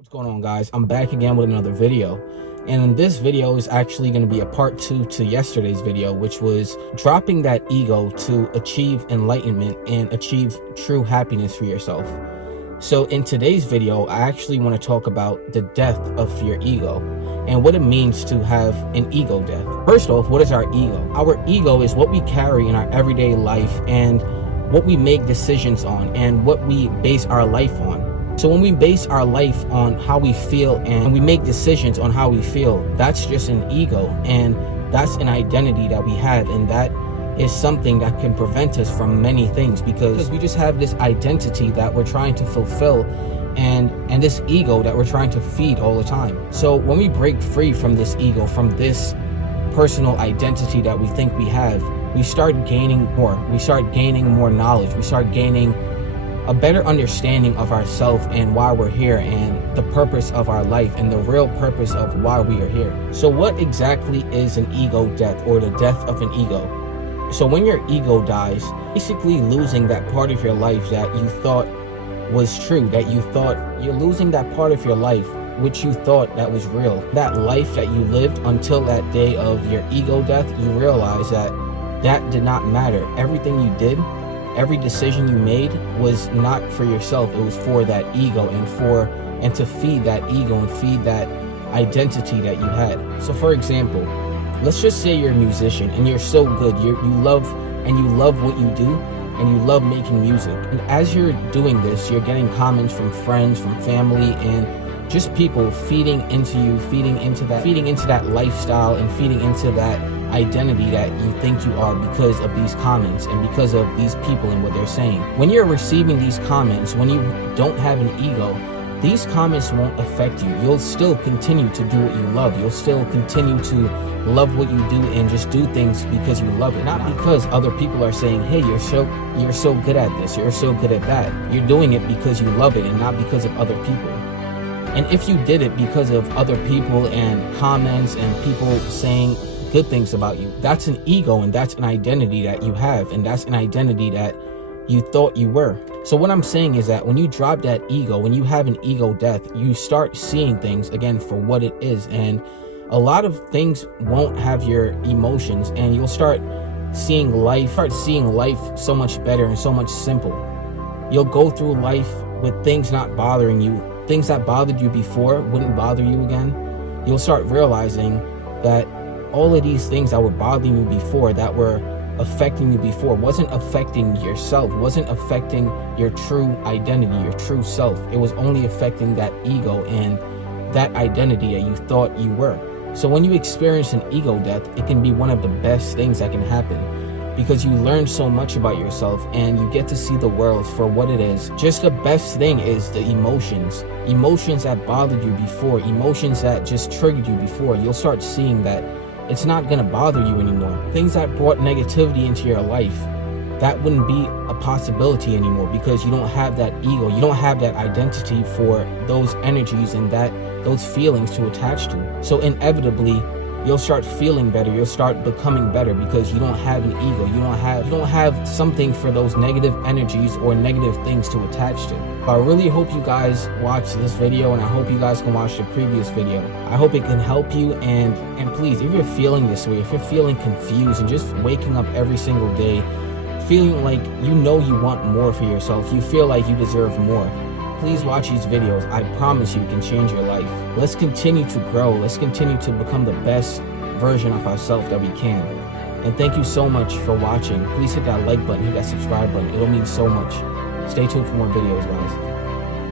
What's going on, guys? I'm back again with another video, and this video is actually going to be a part 2 to yesterday's video, which was dropping that ego to achieve enlightenment and achieve true happiness for yourself. So in today's video, I actually want to talk about the death of your ego and what it means to have an ego death. First off, what is our ego? Our ego is what we carry in our everyday life and what we make decisions on and what we base our life on. So when we base our life on how we feel and we make decisions on how we feel, that's just an ego, and that's an identity that we have, and that is something that can prevent us from many things because we just have this identity that we're trying to fulfill and this ego that we're trying to feed all the time. So when we break free from this ego, from this personal identity that we think we have, we start gaining more. We start gaining more knowledge. We start gaining a better understanding of ourselves and why we're here and the purpose of our life and the real purpose of why we are here. So what exactly is an ego death, or the death of an ego? So when your ego dies, basically losing that part of your life that you thought was true, that you thought you're losing that part of your life which you thought that was real. That life that you lived until that day of your ego death, you realize that that did not matter. Everything you did, every decision you made was not for yourself. It was for that ego and to feed that ego and feed that identity that you had. So for example, let's just say you're a musician and you're so good. You love what you do and you love making music. And as you're doing this, you're getting comments from friends, from family, and just people feeding into you, feeding into that lifestyle and feeding into that identity that you think you are because of these comments and because of these people and what they're saying. When you're receiving these comments, when you don't have an ego, these comments won't affect you. You'll still continue to do what you love. You'll still continue to love what you do and just do things because you love it. Not because other people are saying, hey, you're so good at this, you're so good at that. You're doing it because you love it and not because of other people. And if you did it because of other people and comments and people saying good things about you, that's an ego, and that's an identity that you have, and that's an identity that you thought you were. So what I'm saying is that when you drop that ego, when you have an ego death, you start seeing things again for what it is, and a lot of things won't have your emotions, and you'll start seeing life so much better and so much simple. You'll go through life with things not bothering you. Things that bothered you before wouldn't bother you again. You'll start realizing that all of these things that were bothering you before, that were affecting you before, wasn't affecting yourself, wasn't affecting your true identity, your true self. It was only affecting that ego and that identity that you thought you were. So when you experience an ego death, it can be one of the best things that can happen, because you learn so much about yourself and you get to see the world for what it is. Just the best thing is the emotions that bothered you before, emotions that just triggered you before. You'll start seeing that it's not going to bother you anymore. Things that brought negativity into your life, that wouldn't be a possibility anymore, because you don't have that ego, you don't have that identity for those energies and those feelings to attach to. So inevitably, you'll start feeling better, you'll start becoming better, because you don't have an ego, you don't have something for those negative energies or negative things to attach to. I really hope you guys watch this video, and I hope you guys can watch the previous video. I hope it can help you, and please, if you're feeling this way, if you're feeling confused and just waking up every single day feeling like you want more for yourself, you feel like you deserve more, please watch these videos. I promise you can change your life. Let's continue to grow. Let's continue to become the best version of ourselves that we can. And thank you so much for watching. Please hit that like button, hit that subscribe button. It'll mean so much. Stay tuned for more videos, guys.